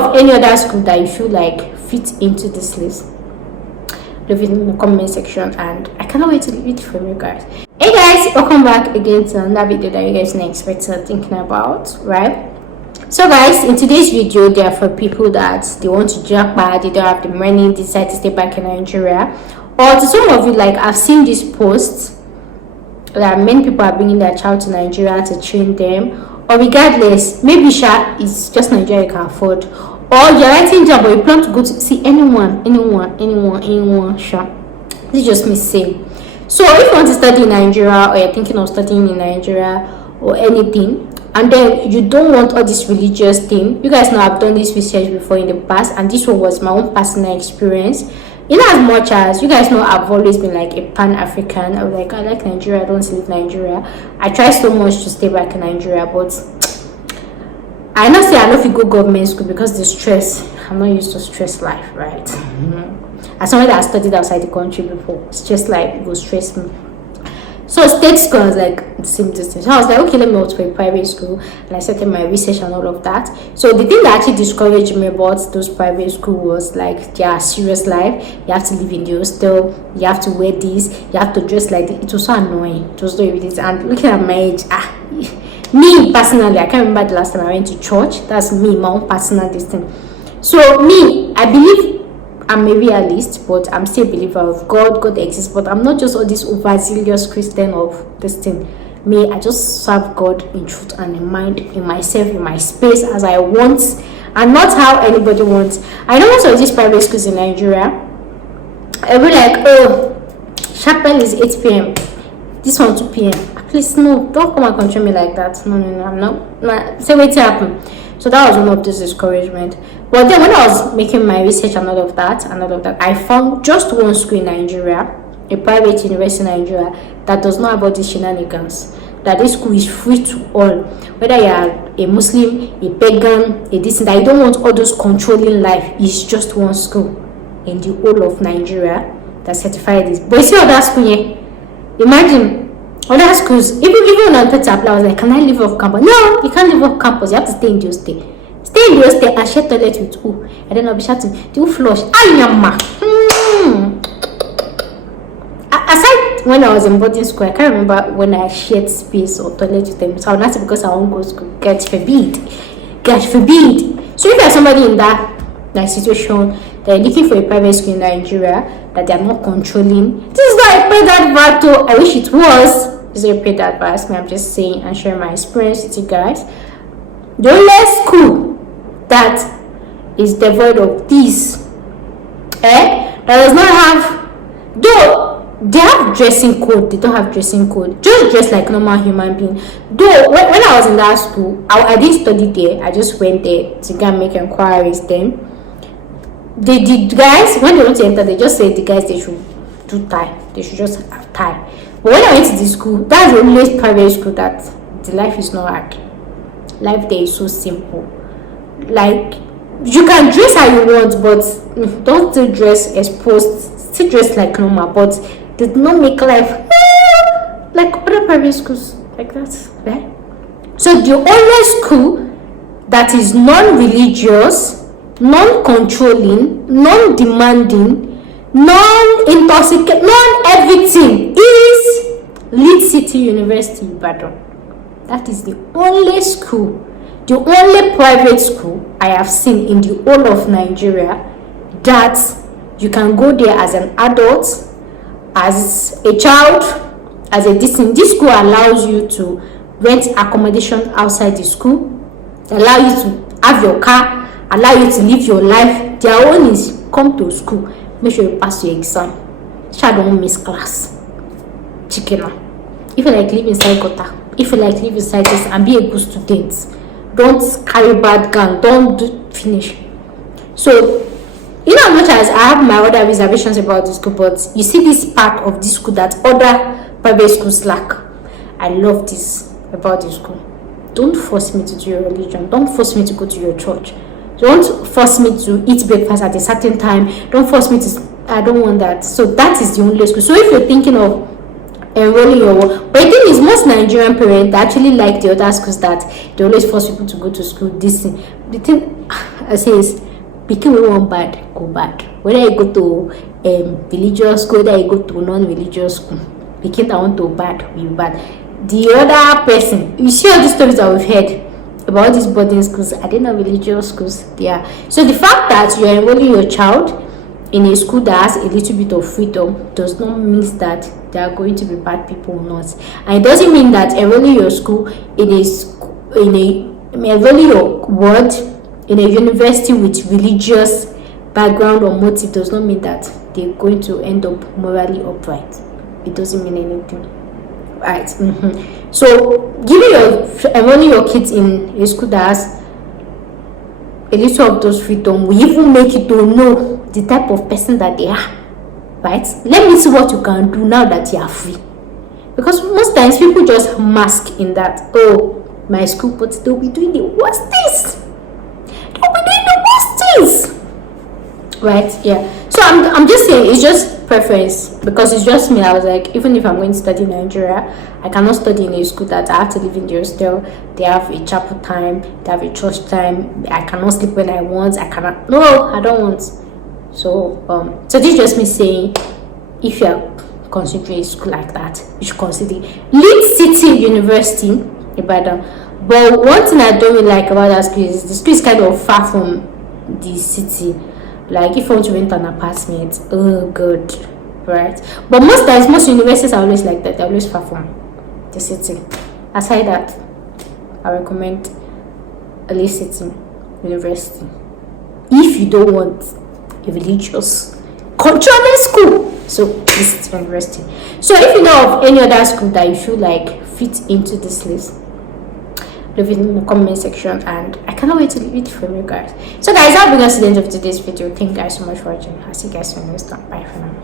of any other school that you feel like fit into this list, leave it in the comment section, and I cannot wait to read it from you guys. Hey guys, welcome back again to another video that you guys didn't expect or thinking about, right? So guys, in today's video, they are for people that they want to jump back, they don't have the money, decide to stay back in Nigeria. Or to some of you, like I've seen these posts that many people are bringing their child to Nigeria to train them, or regardless, maybe it's just Nigeria you can afford, or you're writing job or you plan to go to see anyone, sure. This is just me saying. So if you want to study in Nigeria, or you're thinking of studying in Nigeria or anything, and then you don't want all this religious thing, you guys know I've done this research before in the past, and this one was my own personal experience. In as much as you guys know I've always been like a pan-African, I'm like, I like Nigeria, I don't want to leave Nigeria. I try so much to stay back in Nigeria, but I know say I love to go government school because the stress, I'm not used to stress life, right? As someone that has studied outside the country before, stress life will stress me. So state school was like the same distance. So I was like, okay, let me opt for a private school, and I started my research and all of that. So the thing that actually discouraged me about those private schools was like their serious life. You have to live in the hostel, you have to wear this, you have to dress like this. It was so annoying. It was so irritating. And looking at my age, me personally, I can't remember the last time I went to church. That's me, my own personal distance. So me, I believe I'm a realist, but I'm still a believer of God. God exists, but I'm not just all this overzealous Christian of this thing. Me, I just serve God in truth and in mind, in myself, in my space, as I want, and not how anybody wants. I know most of these private schools in Nigeria, I'll be like, oh, chapel is 8 p.m. This one 2 p.m. Please, no, don't come and control me like that. No, I'm not. Say wait till happen. So that was one of this discouragement. But then when I was making my research and all of that, I found just one school in Nigeria, a private university in Nigeria, that does not have all these shenanigans. That this school is free to all. Whether you are a Muslim, a pagan, a this and that, you don't want all those controlling life. It's just one school in the whole of Nigeria that certified this. But you see other school here? Imagine other schools, even when I wanted to apply, I was like, can I live off campus? No, you can't live off campus. You have to stay in the hostel. Stay in the hostel and share toilet with who? And then I'll be shouting, do you flush? Ayama. Aside when I was in boarding school, I can't remember when I shared space or toilet with them. So I not because I won't go to school. God forbid. So if you're somebody in that situation, they're looking for a private school in Nigeria that they are not controlling. This is not a paid advert, though. I wish it was. This is a paid advice. I'm just saying and sharing my experience with you guys. The only school that is devoid of this, that does not have, though they have dressing code, they don't have dressing code. Just dress like normal human being. Though when I was in that school, I didn't study there. I just went there to go and make inquiries. Then the guys, when they want to enter, they just say the guys they should do tie. They should just have tie. But when I went to the school, that's the only private school that the life is not hard. Life there is so simple. Like you can dress how you want, but don't still dress exposed. Still dress like normal, but did not make life like other private schools like that. Right? So the only school that is non-religious, non-controlling, non-demanding, non-intoxicating, non-everything is Lead City University Ibadan. That is the only school, the only private school I have seen in the whole of Nigeria that you can go there as an adult, as a child, as a distant. This school allows you to rent accommodation outside the school, allow you to have your car, allow you to live your life. Their own is come to school, make sure you pass your exam. Child don't miss class. Chicken. If you like live inside gutter, if you like live inside this and be a good student, don't carry bad gun, don't finish. So in as much as I have my other reservations about this school, but you see this part of this school that other private schools lack. I love this about this school. Don't force me to do your religion. Don't force me to go to your church. Don't force me to eat breakfast at a certain time. Don't force me to. I don't want that. So that is the only school. So if you're thinking of enrolling your work, but the thing is, most Nigerian parents actually like the other schools that they always force people to go to school. This thing, the thing, I says pikin wey wan bad go bad, whether you go to religious school, whether you go to non-religious school, pikin that want to bad will bad. The other person, you see all these stories that we've heard about all these boarding schools, are they not religious schools? They are. So the fact that you are enrolling your child in a school that has a little bit of freedom does not mean that they are going to be bad people or not. And it doesn't mean that enrolling your school enrolling your word in a university with religious background or motive does not mean that they're going to end up morally upright. It doesn't mean anything, right? So enrolling your kids in a school that has a little of those freedom will even make you to know the type of person that they are, right? Let me see what you can do now that you are free, because most times people just mask in that, oh, my school, but they'll be doing the worst things. Right? Yeah. So I'm just saying it's just preference, because it's just me. I was like, even if I'm going to study in Nigeria, I cannot study in a school that I have to live in the hostel. They have a chapel time, they have a church time. I cannot sleep when I want. I cannot. No, I don't want. So this is just me saying, if you are considering a school like that, you should consider Lead City University, Ibadan. But one thing I don't really like about that school is the school is kind of far from the city. Like if you want to rent an apartment, oh god, right? But most times, most universities are always like that. They're always far from the city. Aside that, I recommend Lead City University if you don't want a religious controlling school. So Lead City University. So if you know of any other school that you feel like fit into this list, leave it in the comment section, and I cannot wait to read it from you guys. So guys, that brings us to the end of today's video. Thank you guys so much for watching. I'll see you guys in the next one. Bye for now.